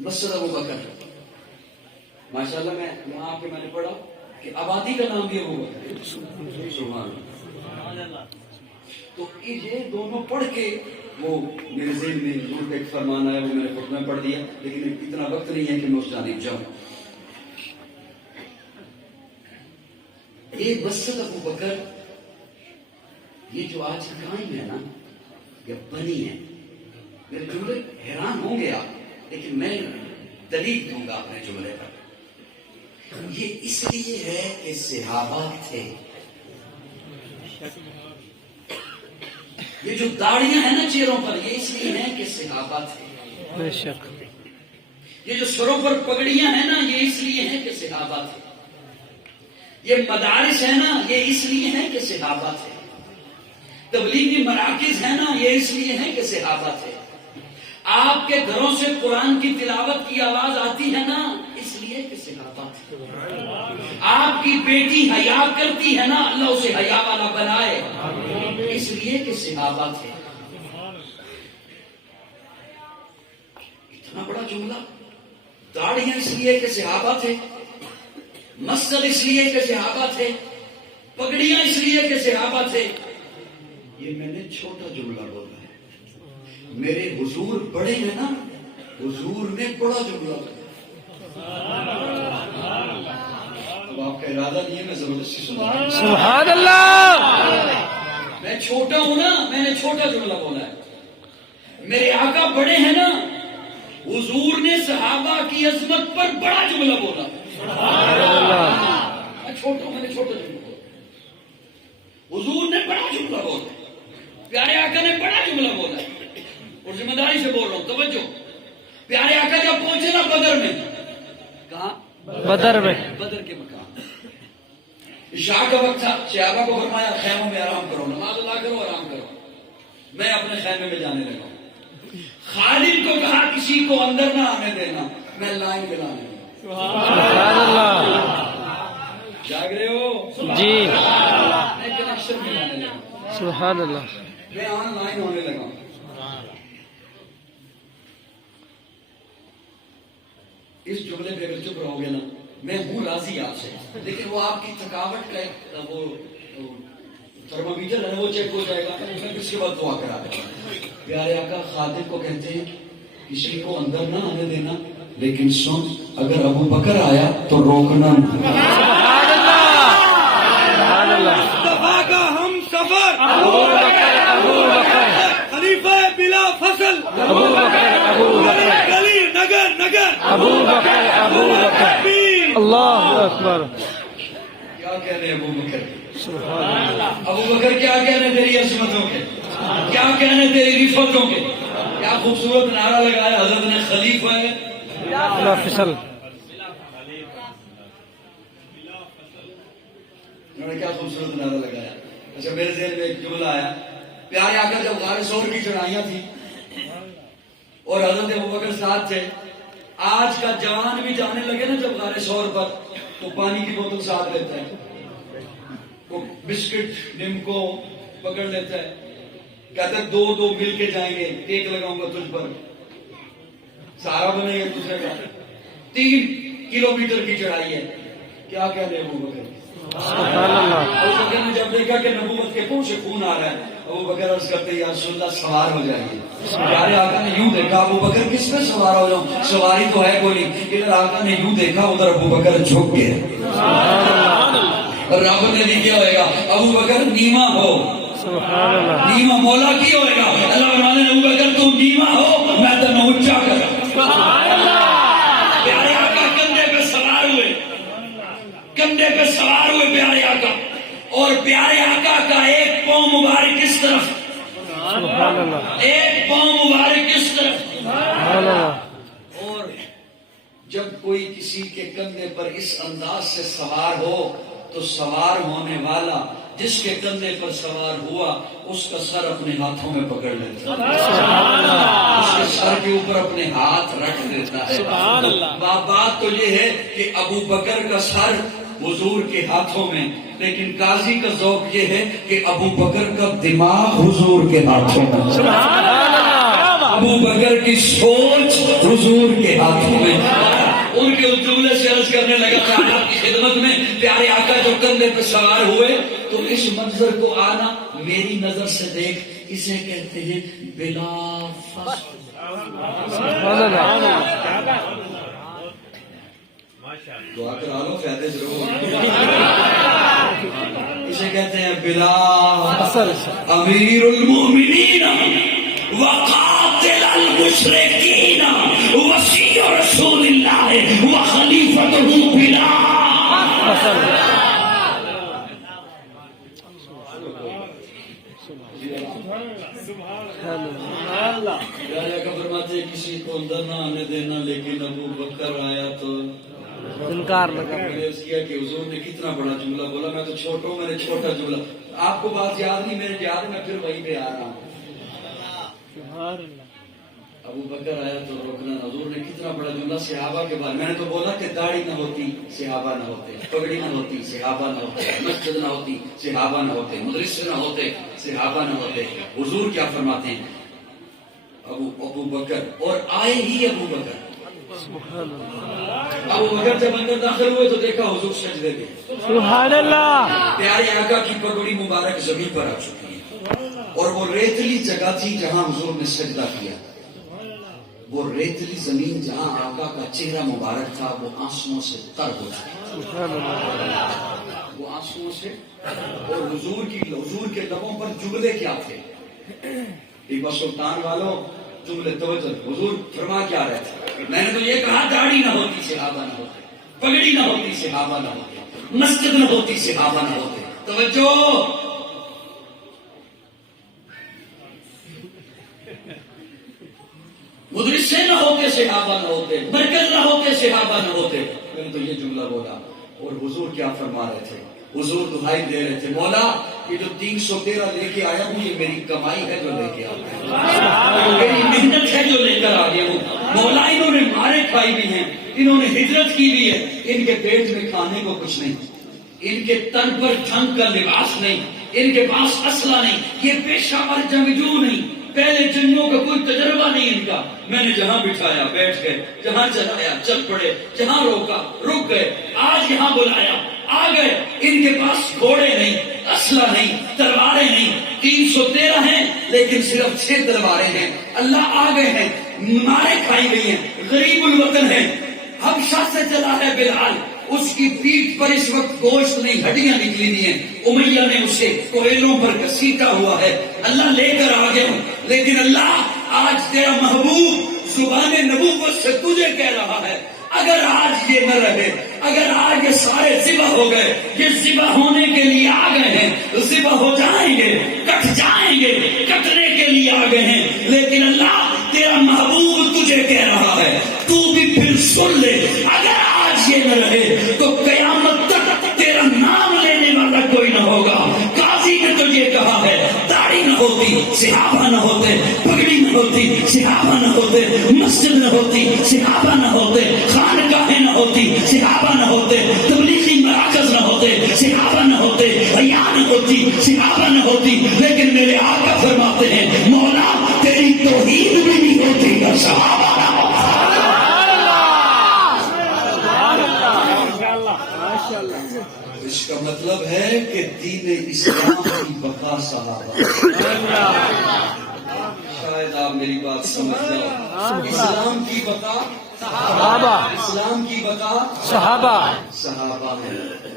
مسجد ابو بکر، ماشاءاللہ میں یہاں آ کے میں نے پڑھا کہ آبادی کا نام بھی ابو بکر، سبحان اللہ۔ تو یہ دونوں پڑھ کے وہ میرے ذہن میں حضور کا ایک فرمان آیا، وہ میں نے خطبہ میں پڑھ دیا، لیکن اتنا وقت نہیں ہے کہ میں اس جانب جاؤں۔ یہ مسجد ابو بکر یہ جو آج قائم ہے نا، یہ بنی ہے، میرے جملے حیران ہوں گے آپ، لیکن میں دلیل دوں گا اپنے جملے پر۔ یہ اس لیے ہے کہ صحابہ تھے، یہ جو داڑیاں ہیں نا چہروں پر، یہ اس لیے ہیں کہ صحابہ تھے۔ بے شک یہ جو سروں پر پگڑیاں ہیں نا، یہ اس لیے ہیں کہ صحابہ تھے۔ یہ مدارس ہے نا، یہ اس لیے ہیں کہ صحابہ تھے۔ تبلیغی مراکز ہے نا، یہ اس لیے ہیں کہ صحابہ تھے۔ آپ کے گھروں سے قرآن کی تلاوت کی آواز آتی ہے نا، اس لیے کہ صحابہ تھے۔ آپ کی بیٹی حیا کرتی ہے نا، اللہ اسے حیا والا بنائے، اس لیے کہ صحابہ تھے۔ اتنا بڑا جملہ، داڑیاں اس لیے کہ صحابہ تھے، مسجد اس لیے کہ صحابہ تھے، پگڑیاں اس لیے کہ صحابہ تھے۔ یہ میں نے چھوٹا جملہ بولا ہے، میرے حضور بڑے ہیں نا، حضور نے بڑا جملہ بولا۔ اب آپ کا ارادہ نہیں ہے میں زبردستی سنا، سبحان اللہ۔ میں چھوٹا ہوں نا، میں نے چھوٹا جملہ بولا ہے۔ میرے آقا بڑے ہیں نا، حضور نے صحابہ کی عظمت پر بڑا جملہ بولا۔ میں چھوٹا ہوں، میں نے چھوٹا جملہ بولا، حضور نے بڑا جملہ بولا، پیارے آقا نے بڑا جملہ بولا، اور ذمہ داری سے بول رہا ہوں، توجہ۔ پیارے آقا جب پہنچے نا بدر میں، کہاں؟ بدر میں، بدر کے مقام، عشاء کا وقت تھا، صحابہ کو فرمایا خیموں میں آرام کرو، نماز ادا کرو، آرام کرو۔ میں اپنے خیمے میں جانے لگا ہوں۔ خالد کو کہا کسی کو اندر نہ آنے دینا، میں لائن بنانے لگا۔ سبحان اللہ۔ جاگ رہے ہو؟ جی، میں کنیکشن ملانے لگا، سبحان اللہ۔ میں آن لائن ہونے لگا ہوں۔ اس جملے پہ اگر چپ رہو گے نا، میں ہوں راضی آپ سے، لیکن وہ آپ کی تھکاوٹ کا ایک وہ تھرمامیٹر ہے، وہ چیک ہو جائے گا، میں اس کے بعد دعا کرا دوں۔ پیارے آقا خادم کو کہتے ہیں کسی کو اندر نہ آنے دینا، لیکن سن اگر ابو بکر آیا تو روکنا نہیں۔ سبحان اللہ، سبحان اللہ۔ مصطفیٰ کا ہم سفر، ابو بکر، ابو بکر، خلیفہ بلا فصل، ابو بکر، ابو بکر، گلی نگر نگر، ابو بکر، ابو بکر، اللہ اکبر۔ کیا کہنے ابو بکر، سبحان اللہ۔ ابو بکر کیا کہنے تیری عظمتوں کے، کیا کہنے تیری رفتوں کے۔ کیا خوبصورت نعرہ لگایا حضرت نے، خلیفہ ہے بلا فصل۔ انہوں نے کیا خوبصورت نعرہ لگایا۔ اچھا میرے ذہن میں ایک جملہ آیا، پیارے آقا جب غار ثور کی چڑھائیاں تھی اور حضرت ابوبکر ساتھ تھے، آج کا جوان بھی جانے لگے نا جب غار ثور پر، تو پانی کی بوتل ساتھ لیتا ہے، وہ بسکٹ نمکو پکڑ لیتا ہے، کہتا ہے دو دو مل کے جائیں گے، ٹیک لگاؤں گا تجھ پر، سہارا بنے گا دوسرے کا۔ 3 کلومیٹر کی چڑھائی ہے، کیا کہتے ہیں ابوبکر۔ سبحان اللہ۔ ابو بکر نے جب دیکھا کہ نبوت کے پاؤں سے خون آ رہا ہے، ابو بکر عرض کرتے ہیں یا رسول اللہ سوار ہو جائیے۔ پیارے آقا نے یوں دیکھا، ابو بکر کس پہ سوار ہو جاؤں، سواری تو ہے کوئی نہیں۔ ادھر آقا نے یوں دیکھا، ادھر ابو بکر جھک گئے۔ اور رب نے بھی کیا ہوئے گا، ابو بکر نیما ہو، سبحان اللہ۔ نیما مولا کی ہوئے گا، اللہ فرمانے ابو بکر تو نیما ہو، میں تمہیں اونچا کروں۔ پیارے آقا کندھے پہ سوار ہوئے، کندھے پہ سوار ہوئے پیارے آقا، اور پیارے آقا کا ایک پاؤں مبارک اس طرف، سبحان اللہ، ایک پاؤں مبارک اس طرف۔ سبحان اللہ۔ اور جب کوئی کسی کے کندھے پر اس انداز سے سوار ہو تو سوار ہونے والا جس کے کندھے پر سوار ہوا اس کا سر اپنے ہاتھوں میں پکڑ لیتا ہے، اس کے سر کے اوپر اپنے ہاتھ رکھ دیتا ہے۔ بات تو یہ ہے کہ ابو بکر کا سر حضور کے ہاتھوں میں، لیکن قاضی کا ذوق یہ ہے کہ ابو بکر کا دماغ حضور کے ہاتھوں میں۔ ابو بکر کی سوچ حضور کے ہاتھوں میں، ان کے اس جملے سے عرض کرنے لگا کہ آپ کی خدمت میں پیارے آقا جو کندھے پہ سوار ہوئے تو اس منظر کو آنا میری نظر سے دیکھ، اسے کہتے ہیں بلا فصل۔ سبحان اللہ دعا کرا لو فائدے ضرور، اسے کہتے ہیں بلا اصل امیر المومنین وقاتل المشرکین وصی رسول اللہ وخلیفتہ بلا اصل کا فرماتے ہیں کسی کو اندر نہ آنے دینا، لیکن ابو بکر آیا تو انکار لگا۔ میں نے اس کیا کہ حضور نے کتنا بڑا جملہ بولا، میں تو چھوٹا ہوں، میں نے چھوٹا جملہ، آپ کو بات یاد نہیں، میرے یاد میں پھر وہیں پہ آ رہا ہوں۔ سبحان اللہ ابو بکر آیا تو روکنا، حضور نے کتنا بڑا جملہ صحابہ کے بارے میں نے تو بولا کہ داڑھی نہ ہوتی صحابہ نہ ہوتے، پگڑی نہ ہوتی صحابہ نہ ہوتے، مسجد نہ ہوتی صحابہ نہ ہوتے، مدرسے نہ ہوتے صحابہ نہ ہوتے۔ حضور کیا فرماتے ہیں، ابو بکر، اور آئے ہی ابو بکر۔ سبحان اللہ ابو بکر جب اندر داخل ہوئے تو دیکھا حضور سجدے میں، سبحان اللہ پیارے آقا کی پگڑی مبارک زمین پر آ چکی ہے، اور وہ ریتلی جگہ تھی جہاں حضور نے سجدہ کیا، وہ ریتلی زمین جہاں آقا کا چہرہ مبارک تھا وہ آنسوؤں سے تر ہو چکی، سبحان اللہ وہ آنسوؤں سے، اور حضور کے لبوں پر جملے کیا تھے، ایک سلطان والوں جملے توجہ، حضور فرما کیا رہے تھے، میں نے تو یہ کہا داڑھی نہ ہوتی صحابہ نہ ہوتے، پگڑی نہ ہوتی صحابہ نہ ہوتے، مسجد نہ ہوتی صحابہ نہ ہوتے، توجہ، مدرسے نہ ہوتے صحابہ نہ ہوتے، مرکز نہ ہوتے صحابہ نہ ہوتے، میں نے تو یہ جملہ بولا، اور حضور کیا فرما رہے تھے، حضور دہائی دے رہے تھے، مولا یہ جو 313 لے کے آیا ہوں یہ میری کمائی ہے جو لے کے آیا ہوں، میری محنت ہے جو لے کر آ گیا ہوں، مولا انہوں نے مارے کھائی بھی ہیں، انہوں نے ہجرت کی بھی ہے، ان کے پیٹ میں کھانے کو کچھ نہیں، ان کے تن پر ڈھنگ کا لباس نہیں، ان کے پاس اسلحہ نہیں، یہ پیشہ ور جنگجو نہیں، پہلے جنگوں کا کوئی تجربہ نہیں ان کا، میں نے جہاں بٹھایا بیٹھ گئے، جہاں چلایا چل پڑے، جہاں روکا رک گئے، آج یہاں بلایا آ گئے، ان کے پاس گھوڑے نہیں، اسلحہ نہیں، تلواریں نہیں، 313 ہیں لیکن صرف 6 تلواریں ہیں، اللہ آ گئے ہیں، مارے کھائی گئی ہیں، غریب الوطن ہیں، حبشہ سے چلا ہے بلال، اس کی پیٹھ پر اس وقت گوشت نہیں ہڈیاں نکلی ہوئی ہیں، امیہ نے اسے کوئلوں پر گھسیٹا ہوا ہے، اللہ لے کر آ گیا ہوں، لیکن اللہ آج تیرا محبوب زبان نبوت سے تجھے کہہ رہا ہے، اگر آج یہ نہ رہے، اگر آج یہ سارے ذبح ہو گئے، یہ ذبح ہونے کے لیے آ گئے ہیں، ذبح ہو جائیں گے، کٹ جائیں گے، کٹنے کے لیے آ گئے ہیں، لیکن اللہ تیرا محبوب تجھے کہہ رہا ہے، تو بھی پھر سن لے، اگر آج یہ نہ رہے تو قیامت تک تیرا نام لینے والا کوئی نہ ہوگا۔ قاضی نے تجھے کہا ہے داڑھی نہ ہوتی صحابہ نہ ہوتے، پگڑی نہ ہوتی صحابہ نہ ہوتے، مسجد نہ ہوتی صحابہ نہ ہوتے، خانقاہیں نہ ہوتی صحابہ نہ ہوتے، تبلیغی مراکز نہ ہوتے صحابہ نہ ہوتے، حیا نہ ہوتی صحابہ نہ ہوتی، لیکن میرے آقا فرماتے ہیں مولا تیری توحید بھی نہیں ہوتی اگر صحابہ نہ ہوتا۔ اس کا مطلب ہے کہ دین اسلام کی بقا صحابہ، شاید آپ میری بات سمجھ جاؤ، اسلام کی بقا صحابہ، اسلام کی بقا صحابہ صحابہ ہے،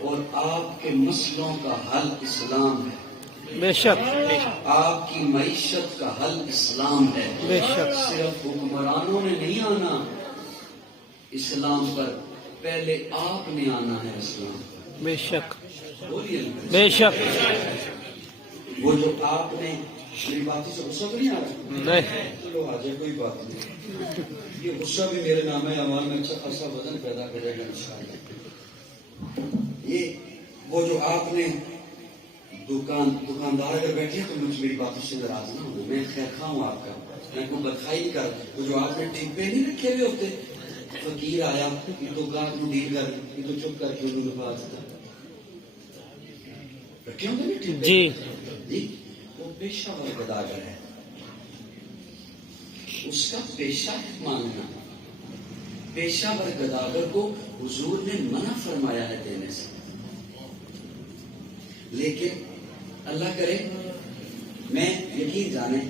اور آپ کے مسئلوں کا حل اسلام ہے، بے شک آپ کی معیشت کا حل اسلام ہے، بے شک صرف حکمرانوں نے نہیں آنا اسلام پر، پہلے آپ نے آنا ہے اسلام پر، بے شک بولیے بے شک وہ جو آپ نے، میری باتیں سے غصہ تو نہیں آ رہا؟ نہیں چلو آ جائے کوئی بات نہیں، یہ غصہ بھی میرے نام ہے عوام میں اچھا خاصا وزن پیدا کرے گا انشاءاللہ۔ یہ وہ جو آپ نے دکاندار اگر بیٹھے تو مجھے میری باتوں سے ناراض نہ ہونا، میں خیر خواہ ہوں آپ کا، میں کوئی بدخائی نہیں کر رہا، وہ جو آپ نے ٹیپے نہیں رکھے ہوئے ہوتے، فقیر آیا یہ تو گاہک نو ڈیل کر یہ تو چپ کر کے انہوں نے بات رکھے ہوتے نا ٹیپے، جی جی وہ پیشہ ور گداگر ہے، اس کا پیشہ مانگنا. پیشہ ور گداگر کو حضور نے منع فرمایا ہے دینے سے. لیکن اللہ کرے میں یقین جانے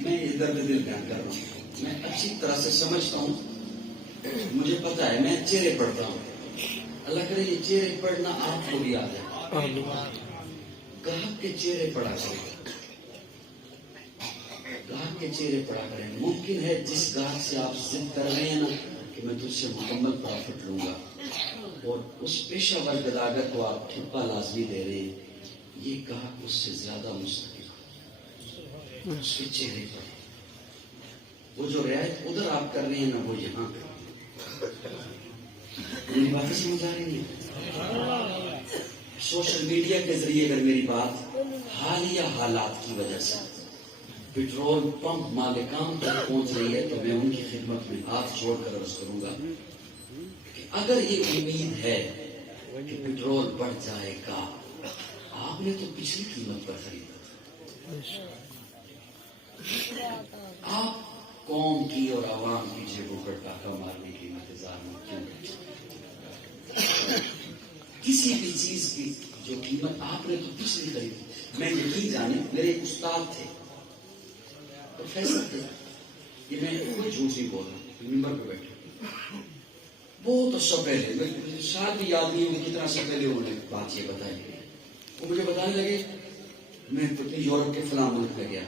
میں یہ درد دل بیان کر رہا ہوں, میں اچھی طرح سے سمجھتا ہوں, مجھے پتا ہے, میں چہرے پڑھتا ہوں. اللہ کرے یہ چہرے پڑھنا آپ کو بھی آ جائے. گاہک کے چہرے پڑھا کریں, گاہک کے چہرے پڑھا کریں. ممکن ہے جس گاہک سے آپ ضد کر رہے ہیں نا کہ میں تجھ سے مکمل پرافٹ لوں گا, اور اس پیشہ ور گداگر کو آپ ٹھپا لازمی دے رہے ہیں, یہ گاہک اس سے زیادہ مستقل ہے. اس کے چہرے پر وہ جو رعایت ادھر آپ کر رہے ہیں نا, وہ یہاں میری باتیں سمجھ آ رہی ہیں. سوشل میڈیا کے ذریعے اگر میری بات حالیہ حالات کی وجہ سے پیٹرول پمپ مالکان تک پہنچ رہی ہے, تو میں ان کی خدمت میں ہاتھ چھوڑ کر عرض کروں گا کہ اگر یہ امید ہے کہ پیٹرول بڑھ جائے گا, آپ نے تو پچھلی قیمت پر خریدا تھا. آپ قوم کی اور عوام کی جیبوں پر ڈاکہ مارنے کی انتظار میں کیوں بیٹھے؟ کسی بھی چیز کی جو قیمت آپ نے تو پچھلی خریدی. میں یقین جانے میرے ایک استاد تھے, پروفیسر تھے, یہ میں کوئی جھوٹ نہیں بول رہا ہوں, ممبر پہ بیٹھے بہت عرصہ پہلے, شاید بھی یاد نہیں ہوگی کتنا عرصہ پہلے انہوں نے بات یہ بتائی. وہ مجھے بتانے لگے میں یورپ کے فلاں ملک میں گیا,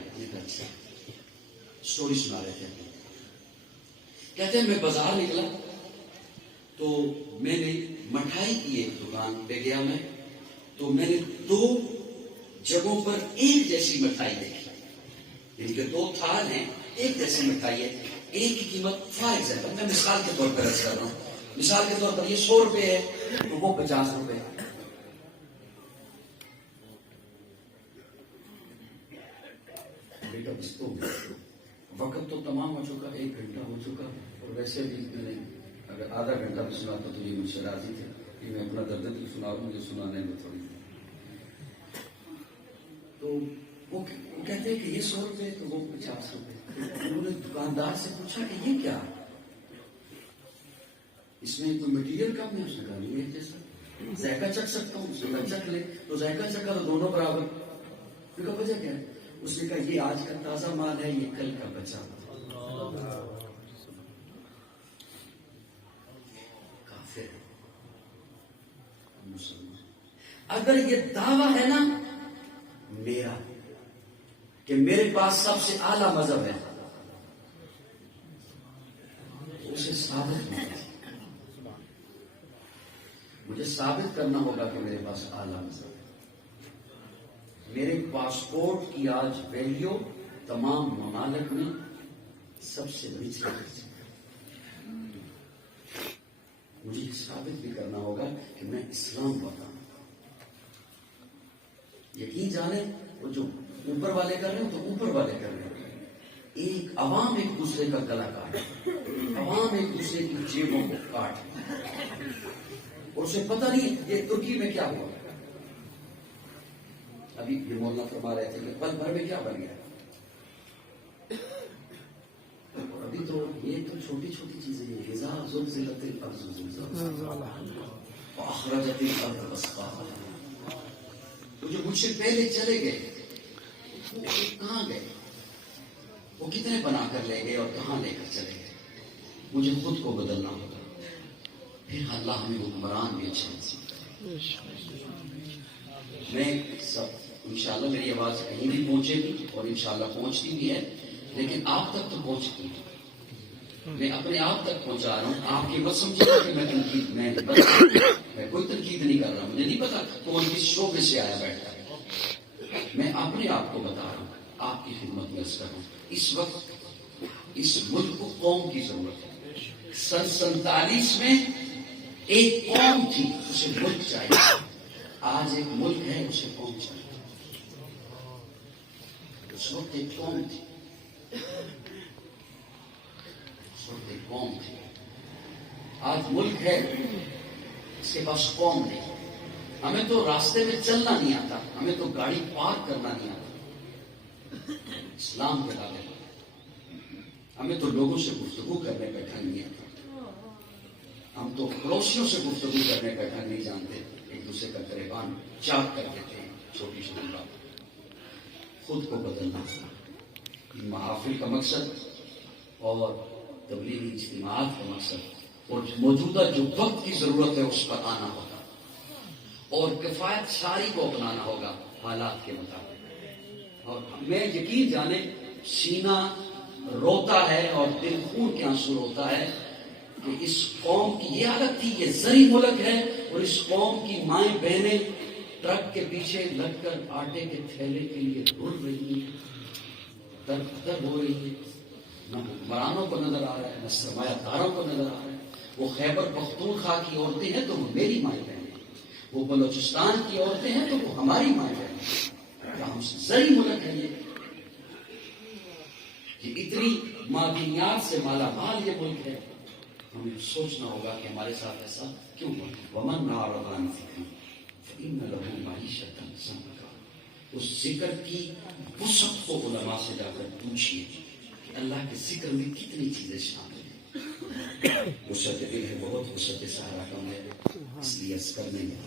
اسٹوری سنا رہے تھے. کہتے ہیں میں بازار نکلا تو میں نے مٹھائی کی ایک دکان پہ گیا میں, تو میں نے 2 جگہوں پر ایک جیسی مٹھائی دیکھی. ان کے 2 تھال ہیں, ایک جیسی مٹھائی ہے, ایک کی قیمت فار ایگزامپل میں مثال کے طور پر عرض کر رہا ہوں, مثال کے طور پر یہ 100 روپے ہے تو وہ 50 روپے. وقت تو تمام ہو چکا, 1 گھنٹہ ہو چکا, اور ویسے بھی میں نے اگر آدھا گھنٹہ بھی سناتا تو یہ مجھ سے راضی تھے کہ میں اپنا درد دل سنا رہا ہوں, جو سنانے میں تھوڑی. تو وہ کہتے ہیں کہ یہ 100 روپے تو وہ 50 روپے. انہوں نے دکاندار سے پوچھا کہ یہ کیا, اس میں کوئی مٹیریل کم ہے؟ اس نے کہا نہیں, جیسا ذائقہ چکھ سکتا ہوں. اس نے چکھ لے تو ذائقہ چکھا تو دونوں برابر. پھر کا وجہ کیا ہے؟ اس نے کہا یہ آج کا تازہ مال ہے, یہ کل کا بچا. کافر مسلمان. اگر یہ دعویٰ ہے نا میرا کہ میرے پاس سب سے اعلیٰ مذہب ہے, اسے ثابت نہیں, مجھے ثابت کرنا ہوگا کہ میرے پاس اعلیٰ مذہب ہے. میرے پاسپورٹ کی آج ویلیو تمام ممالک میں سب سے نچلی ہے. مجھے ثابت بھی کرنا ہوگا کہ میں اسلام بتاؤں. یقین جانے وہ جو اوپر والے کر رہے ہیں تو اوپر والے کر رہے ہیں. ایک عوام ایک دوسرے کا گلا کاٹ, عوام ایک دوسرے کی جیبوں کو کاٹ, اور اسے پتہ نہیں یہ ترکی میں کیا ہوا. ابھی یہ مولانا فرما رہے تھے کہ پل بھر میں کیا بن گیا. اور ابھی تو یہ تو چھوٹی چھوٹی چیزیں ہیں. اذا زلزلت الارض زلزالها واخرجت الارض اثقالها. وہ جو مجھ سے پہلے چلے گئے وہ کہاں گئے, وہ کتنے بنا کر لے گئے اور کہاں لے کر چلے گئے. مجھے خود کو بدلنا ہوگا, پھر اللہ ہمیں حکمران بھی اچھے نصیب. میں سب انشاءاللہ میری آواز کہیں بھی پہنچے گی اور انشاءاللہ پہنچتی بھی ہے, لیکن آپ تک تو پہنچتی ہے. میں اپنے آپ تک پہنچا رہا ہوں. آپ کی مت سمجھے کہ میں تنقید میں کوئی تنقید نہیں کر رہا. مجھے نہیں پتا کون کس شعبے سے آیا بیٹھا ہے. میں اپنے آپ کو بتا رہا ہوں, آپ کی خدمت میں عرض کر رہا ہوں. اس وقت اس ملک کو قوم کی ضرورت ہے. 47 میں ایک قوم تھی, اسے ملک چاہیے. آج ایک ملک ہے, اسے قوم چاہیے. اس وقت ایک قوم تھی, اس وقت ایک قوم تھی. آج ملک ہے, اس کے پاس قوم نہیں. ہمیں تو راستے میں چلنا نہیں آتا, ہمیں تو گاڑی پارک کرنا نہیں آتا. اسلام کے دعوے ہمیں تو لوگوں سے گفتگو کرنے کا ڈھنگ نہیں آتا. ہم تو پڑوسیوں سے گفتگو کرنے کا ڈھنگ نہیں جانتے. ایک دوسرے کا گریبان چاک کر دیتے ہیں چھوٹی چھوٹی بات. خود کو بدلنا ہوگا. محافل کا مقصد اور تبلیغی اجتماعات کا مقصد اور موجودہ جو وقت کی ضرورت ہے اس پر آنا ہوگا اور کفایت ساری کو اپنانا ہوگا حالات کے مطابق. اور میں یقین جانے سینہ روتا ہے اور دل خون کے آنسو روتا ہے کہ اس قوم کی یہ حالت تھی. یہ زرعی ملک ہے اور اس قوم کی مائیں بہنیں ٹرک کے پیچھے لگ کر آٹے کے تھیلے کے لیے رول رہی ہیں, در ہو رہی ہے. نہ حکمرانوں کو نظر آ رہا ہے, نہ سرمایہ داروں کو نظر آ رہا ہے. وہ خیبر پختونخوا کی عورتیں ہیں تو وہ میری مائیں بہنیں ہیں, وہ بلوچستان کی عورتیں ہیں تو وہ ہماری مائیں بہنیں ہیں. کیا ہم زرعی ملک ہے یہ کہ اتنی معدنیات سے مالا مال یہ ملک ہے. ہمیں سوچنا ہوگا کہ ہمارے ساتھ ایسا کیوں ہوا. ومن اعرض عن ذکری فإن له معیشۃ ضنکا. اس ذکر کی وسعت کو علماء سے جا کر پوچھیے کہ اللہ کے ذکر میں کتنی چیزیں شامل ہیں. وسعت دل ہے بہت, وسعت سہارا کم ہے, اس لیے اس کرنے میں